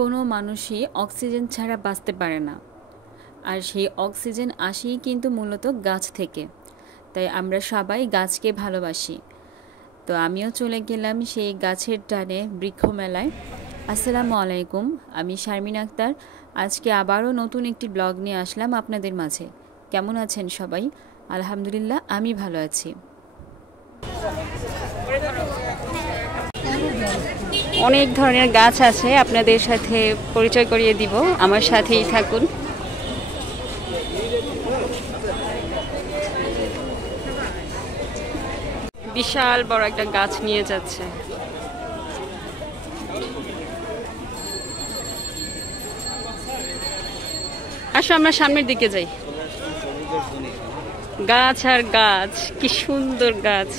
কোনো মানুষই অক্সিজেন ছাড়া বাঁচতে পারে না, আর সেই অক্সিজেন আসেই কিন্তু মূলত গাছ থেকে। তাই আমরা সবাই গাছকে ভালোবাসি। তো আমিও চলে গেলাম সেই গাছের টানে বৃক্ষ মেলায়। আসসালামু আলাইকুম, আমি শারমিন আক্তার। আজকে আবারও নতুন একটি ব্লগ নিয়ে আসলাম আপনাদের মাঝে। কেমন আছেন সবাই? আলহামদুলিল্লাহ, আমি ভালো আছি। অনেক ধরনের গাছ আছে, আপনাদের সাথে পরিচয় করিয়ে দিব, আমার সাথেই থাকুন। বিশাল বড় একটা গাছ নিয়ে যাচ্ছে। আসো আমরা সামনের দিকে যাই। গাছ আর গাছ, কি সুন্দর গাছ।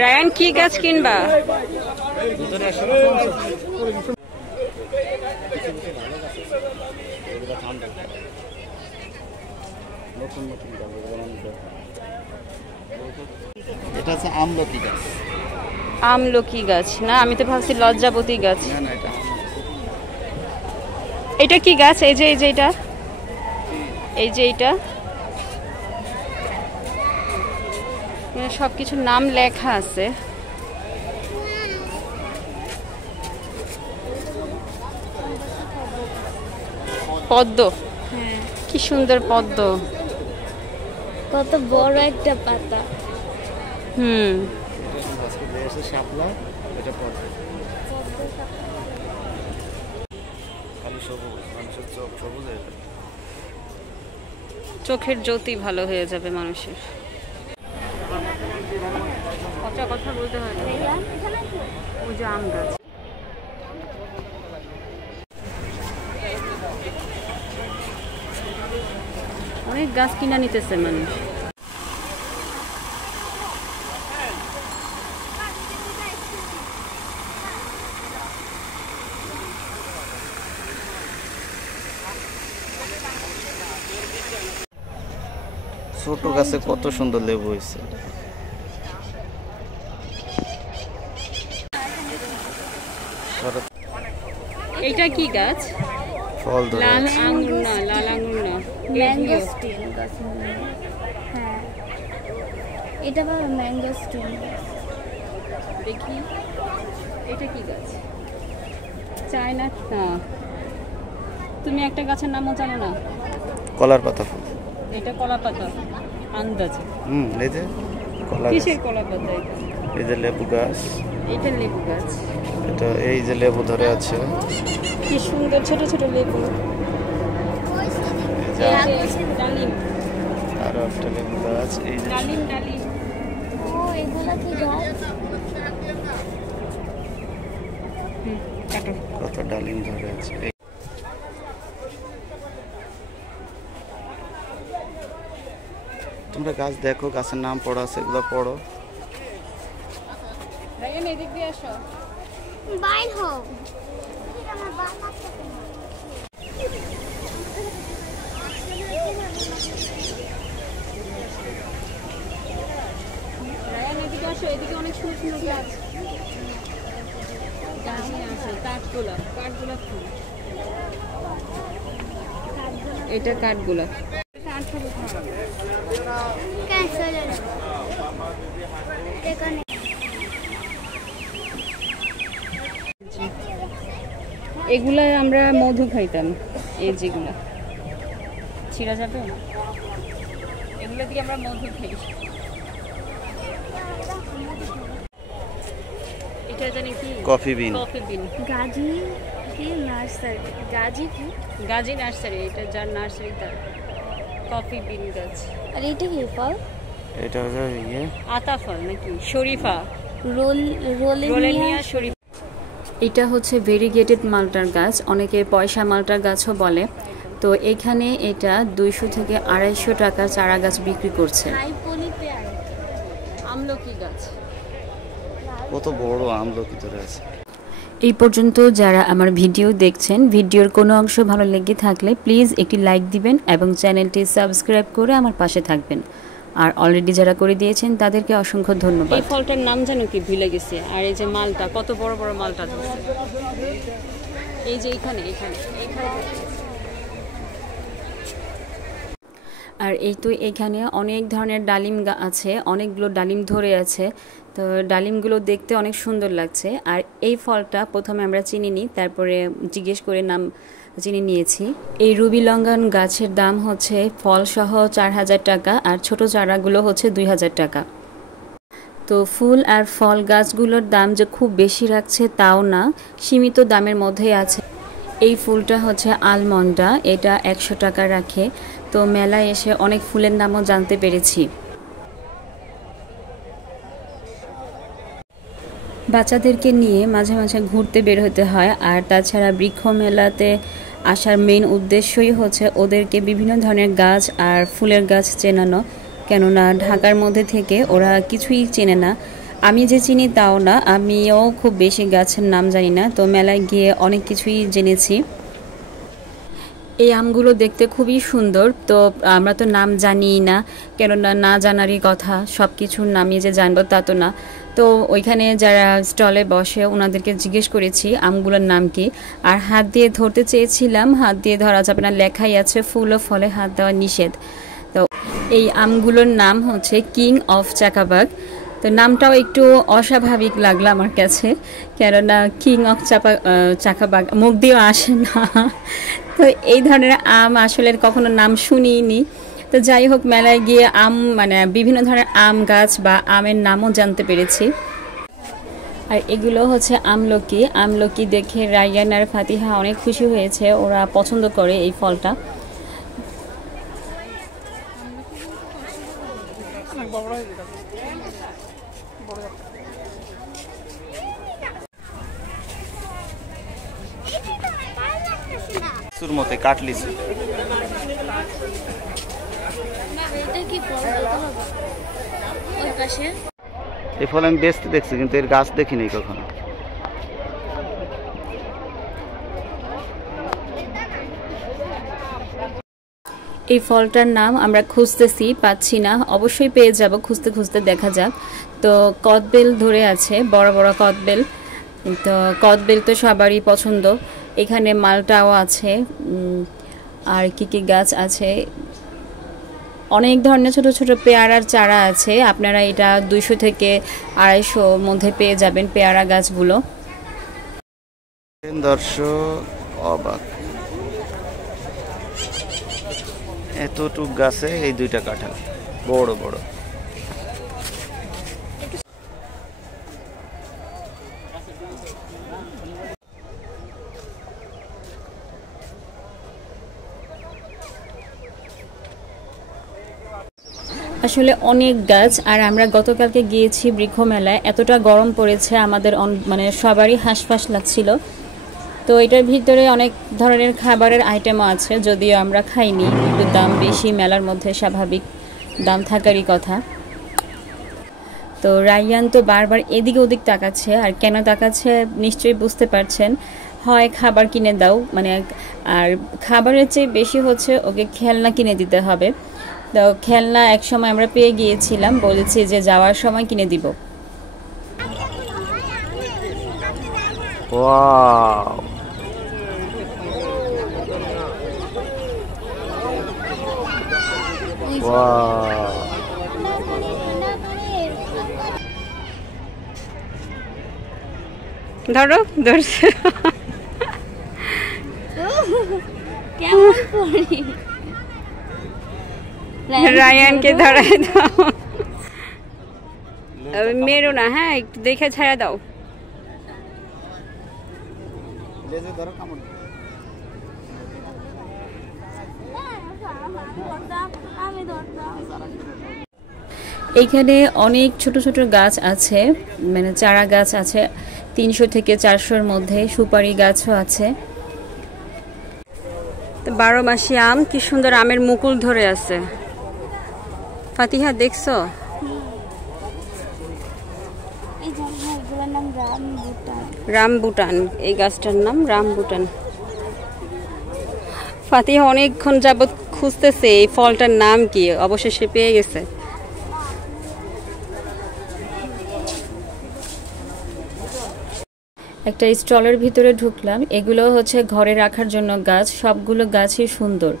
রায়ান, কি গাছ কিনবা? এটা হচ্ছে আমলকি গাছ। আমলকি গাছ না, আমি তো ভাবছি লজ্জাবতী গাছ। এটা কি গাছ? এই যে এটা, এই যে এটা, সবকিছুর নাম লেখা আছে। পদ্ম, কি সুন্দর পদ্ম, কত বড় একটা পাতা। শাপলা, এটা পদ্ম। খালি সবুজ, মানুষের চোখ সবুজ হয়ে যাবে, চোখের জ্যোতি ভালো হয়ে যাবে মানুষের। কথা বলতে হয় না। ওই যে আম গাছ। অনেক গাছ কিনা নিতেছে মানুষ। ছোট গাছে কত সুন্দর লেবু হয়েছে। এটা কি গাছ? ফল ধরে লাল আঙ্গুর না, লাল আঙ্গুর না, ম্যাঙ্গোস্টিন গাছ। হ্যাঁ, এটা বাবা ম্যাঙ্গোস্টিন। দেখি এটা কি গাছ? চায়না না। তুমি একটা গাছের নামও জানো না? কলার পাতা ফুল। এটা কলা পাতা আন্দাজে। এই যে কলা, কিসের কলা পাতা এটা? এই যে লেবু গাছ। এটা লেবু গাছ। এটা এই যে লেবু ধরে আছে, কি সুন্দর ছোট ছোট লেবু। ডালিম, আরো একটা লেবু গাছ। এই যে ডালিম, ডালিম। ও, এগুলা কি গাছ? কত ডালিম ধরে আছে। তোমরা গাছ দেখো, গাছের নাম পড়া আছে, এগুলো পড়ো। রায়ান, এদিক দিয়ে আসো। বাইর হও। আমার বাবা রায়ান, এদিকে আসো। এদিকে অনেক সুন্দর সুন্দর গাছ। গাছই আছে, কাঠগোলাপ, কাঠগোলাপ ফুল। এটা কাঠগোলাপ। এগুলা আমরা মধু খাইতাম। এই যেগুলা ছিঁড়া যাবে, এগুলো দিয়ে আমরা মধু খাই। এটা জানি কি? কফি বিন। কফি বিন। গাজী কি নার্সারি? গাজী কি? গাজী নার্সারি, এটা যার নার্সারি তার। কফি বিন গাছ। আর এটা কি ফল? এটা হচ্ছে ইয়ে আতা ফল নাকি? শরীফা, রোলেনিয়া শরীফা। এটা হচ্ছে ভেরিগেটেড মালটার গাছ, অনেকে পয়সা মালটার গাছও বলে। তো এখানে এটা 200 থেকে 250 টাকা চারা গাছ বিক্রি করছে। আমলকি গাছ। কত বড় আমলকি ধরে আছে। এই পর্যন্ত যারা আমার ভিডিও দেখছেন, ভিডিওর কোনো অংশ ভালো লেগে থাকলে প্লিজ একটি লাইক দিবেন এবং চ্যানেলটি সাবস্ক্রাইব করে আমার পাশে থাকবেন। আর অলরেডি যারা করে দিয়েছেন তাদেরকে অসংখ্য ধন্যবাদ। এই ফলটার নাম জানো কি, ভুলে গেছে। আর এই যে মালটা, কত বড় বড় মালটা ধরছে, এই যে এখানে। আর এই তো এখানে অনেক ধরনের ডালিম আছে, অনেকগুলো ডালিম ধরে আছে। তো ডালিমগুলো দেখতে অনেক সুন্দর লাগছে। আর এই ফলটা প্রথমে আমরা চিনি নিই, তারপরে জিজ্ঞেস করে নাম চিনি নিয়েছি। এই রুবি লঙ্ঘন গাছের দাম হচ্ছে ফলসহ 4000 টাকা, আর ছোট চারাগুলো হচ্ছে 2000 টাকা। তো ফুল আর ফল গাছগুলোর দাম যে খুব বেশি রাখছে তাও না, সীমিত দামের মধ্যেই আছে। এই ফুলটা হচ্ছে আলমন্ডা, এটা 100 টাকা রাখে। তো মেলায় এসে অনেক ফুলের নামও জানতে পেরেছি। বাচ্চাদেরকে নিয়ে মাঝে মাঝে ঘুরতে বের হতে হয়। আর তাছাড়া বৃক্ষ মেলাতে আসার মেইন উদ্দেশ্যই হচ্ছে ওদেরকে বিভিন্ন ধরনের গাছ আর ফুলের গাছ চেনানো, কেননা ঢাকার মধ্যে থেকে ওরা কিছুই চেনে না। আমি যে চিনি তাও না, আমিও খুব বেশি গাছের নাম জানি না। তো মেলায় গিয়ে অনেক কিছুই জেনেছি। এই আমগুলো দেখতে খুবই সুন্দর। তো আমরা তো নাম জানি না, কেননা না জানারই কথা, সব কিছুর নামই যে জানবো তা তো না। তো ওইখানে যারা স্টলে বসে ওনাদেরকে জিজ্ঞেস করেছি আমগুলোর নাম কি। আর হাত দিয়ে ধরতে চেয়েছিলাম, হাত দিয়ে ধরা যাবে না, লেখাই আছে ফুল ও ফলে হাত দেওয়া নিষেধ। তো এই আমগুলোর নাম হচ্ছে কিং অফ চাকাবাগ। তো নামটাও একটু অস্বাভাবিক লাগলো আমার কাছে, কেননা কিং অফ চাকাবাগ মুখ দিয়েও আসে না। তো এই ধরনের আম আসলে কখনো নাম শুনিনি। তো যাই হোক, মেলায় গিয়ে আম মানে বিভিন্ন ধরনের আম গাছ বা আমের নামও জানতে পেরেছি। আর এগুলো হচ্ছে আমলকি। আমলকি দেখে রায়ান আর ফাতিহা অনেক খুশি হয়েছে, ওরা পছন্দ করে এই ফলটা। মতে কাটলিছি এই ফল আমি বেচতে দেখছি, কিন্তু এর গাছ দেখিনি কখনো। এই ফলটার নাম আমরা খুঁজতেছি, পাচ্ছি না। অবশ্যই পেয়ে যাব, খুঁজতে খুঁজতে দেখা যাক। তো কদবেল ধরে আছে, বড় বড় কদবেল। তো কদবেল তো সবারই পছন্দ। এখানে মালটাও আছে। আর কি গাছ আছে, অনেক ধরনের ছোট ছোট পেয়ারার চারা আছে। আপনারা এটা 200 থেকে 250 মধ্যে পেয়ে যাবেন পেয়ারা গাছগুলো। দর্শক অবাক, এতটুক গাছে এই 2টা কাঁঠাল বড় বড়। আসলে অনেক গাছ। আর আমরা গতকালকে গিয়েছি বৃক্ষ মেলায়, এতটা গরম পড়েছে আমাদের মানে সবারই হাঁসফাঁস লাগছিল। তো এটার ভিতরে অনেক ধরনের খাবারের আইটেমও আছে, যদিও আমরা খাইনি। একটু দাম বেশি, মেলার মধ্যে স্বাভাবিক দাম থাকারই কথা। তো রায়ান তো বারবার এদিকে ওদিক তাকাচ্ছে। আর কেন তাকাচ্ছে নিশ্চয়ই বুঝতে পারছেন, হয় খাবার কিনে দাও মানে, আর খাবারের চেয়ে বেশি হচ্ছে ওকে খেলনা কিনে দিতে হবে। তো খেলনা এক সময় আমরা পেয়ে গিয়েছিলাম, বলেছি যে যাওয়ার সময় কিনে দিব। ওয়াও, ওয়াও, ধরো ধরছে। কেমন পড়ি রায়ানকে ধরাই দাও, মেরো না, হ্যাঁ একটু দেখে ছাড়া দাও। এইখানে অনেক ছোট ছোট গাছ আছে, মানে চারা গাছ আছে 300 থেকে 400-র মধ্যে। সুপারি গাছও আছে। 12 মাসি আম, কি সুন্দর আমের মুকুল ধরে আছে। ফাতিহা দেখছো? এই জায়গাগুলোর নাম গ্রাম ভুটান। রামবুটান, এই গাছটার নাম রামবুটান। ফাতিহা অনেকক্ষণ যাবৎ খুঁজতেছে এই ফলটার নাম কি, অবশেষে পেয়ে গেছে। একটা স্টলের ভিতরে ঢুকলাম। এগুলো হচ্ছে ঘরে রাখার জন্য গাছ, সবগুলো গাছই সুন্দর।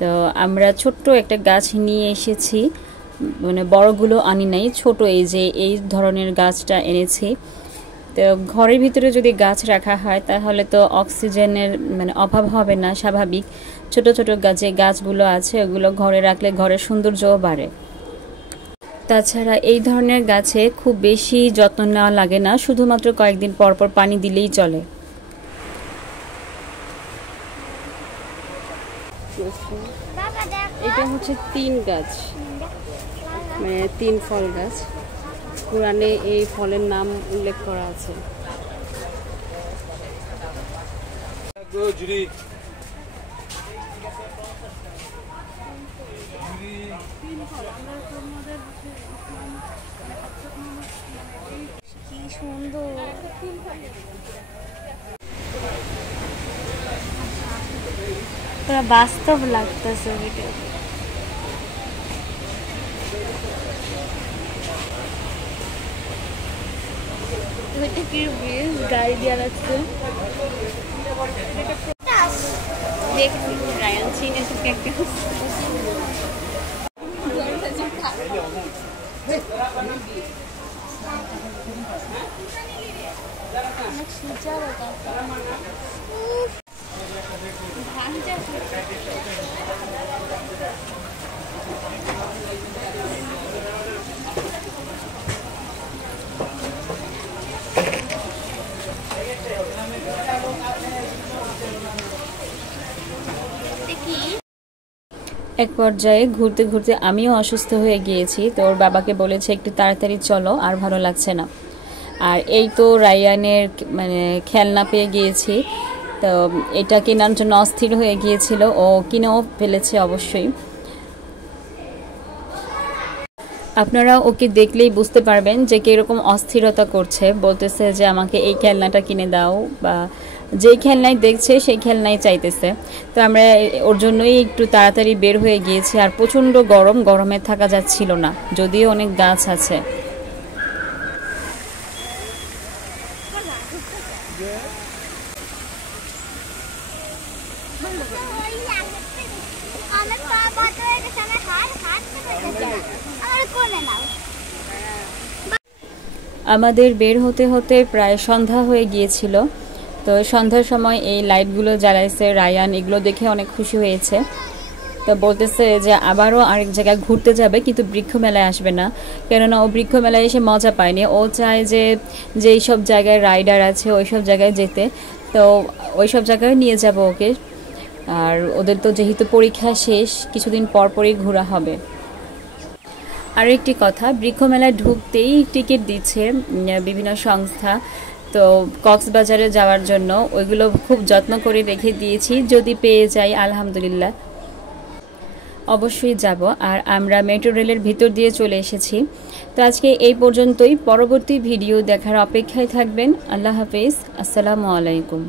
তো আমরা ছোট্ট একটা গাছ নিয়ে এসেছি, মানে বড়গুলো আনি নাই, ছোট এই যে এই ধরনের গাছটা এনেছি। তো ঘরের ভিতরে যদি গাছ রাখা হয় তাহলে তো অক্সিজেনের মানে অভাব হবে না, স্বাভাবিক। ছোট ছোট যে গাছগুলো আছে ওগুলো ঘরে রাখলে ঘরের সৌন্দর্যও বাড়ে। তাছাড়া এই ধরনের গাছে খুব বেশি যত্ন নেওয়া লাগে না, শুধুমাত্র কয়েকদিন পর পর পানি দিলেই চলে। এটা হচ্ছে 3 গাছ, মানে 3 ফল গাছ। কোরআনে এই ফলের নাম উল্লেখ করা আছে। কি সুন্দর। পুরো বাস্তব লাগতেছে ভিডিও। ওইটা কি ব্রিজ, গাড়ি দিয়ে যাচ্ছে। দেখছি রায়ান চিনেছে ক্যাকটাস। অনেক সুচার এক পর্যায়ে ঘুরতে ঘুরতে আমিও অসুস্থ হয়ে গিয়েছি। তো ওর বাবাকে বলেছে একটু তাড়াতাড়ি চলো, আর ভালো লাগছে না। আর এই তো রায়ানের মানে খেলনা পেয়ে গিয়েছি। তো এটা কেনার জন্য অস্থির হয়ে গিয়েছিল, ও কিনেও ফেলেছে অবশ্যই। আপনারা ওকে দেখলেই বুঝতে পারবেন যে কীরকম অস্থিরতা করছে, বলতেছে যে আমাকে এই খেলনাটা কিনে দাও, বা যেই খেলনাই দেখছে সেই খেলনাই চাইতেছে। তো আমরা ওর জন্যই একটু তাড়াতাড়ি বের হয়ে গিয়েছি। আর প্রচণ্ড গরম, গরমে থাকা যাচ্ছিল না, যদিও অনেক গাছ আছে। আমাদের বের হতে হতে প্রায় সন্ধ্যা হয়ে গিয়েছিল। তো সন্ধ্যার সময় এই লাইটগুলো জ্বালাইছে রায়ান, এগুলো দেখে অনেক খুশি হয়েছে। তো বলতেছে যে আবারও আরেক জায়গায় ঘুরতে যাবে, কিন্তু বৃক্ষ মেলায় আসবে না, কেননা ও বৃক্ষ মেলায় এসে মজা পায়নি। ও চায় যে যেই সব জায়গায় রাইডার আছে ওই সব জায়গায় যেতে। তো ওই সব জায়গায় নিয়ে যাব ওকে। আর ওদের তো যেহেতু পরীক্ষা শেষ, কিছুদিন পর পরই ঘোরা হবে। আর একটি কথা, বৃক্ষ মেলায় ঢুকতেই টিকিট দিচ্ছে বিভিন্ন সংস্থা। তো কক্সবাজারে যাওয়ার জন্য ওইগুলো খুব যত্ন করে রেখে দিয়েছি, যদি পেয়ে যাই আলহামদুলিল্লাহ অবশ্যই যাব। আর আমরা মেট্রো রেলের ভিতর দিয়ে চলে এসেছি। তো আজকে এই পর্যন্তই, পরবর্তী ভিডিও দেখার অপেক্ষায় থাকবেন। আল্লাহ হাফেজ, আসসালামু আলাইকুম।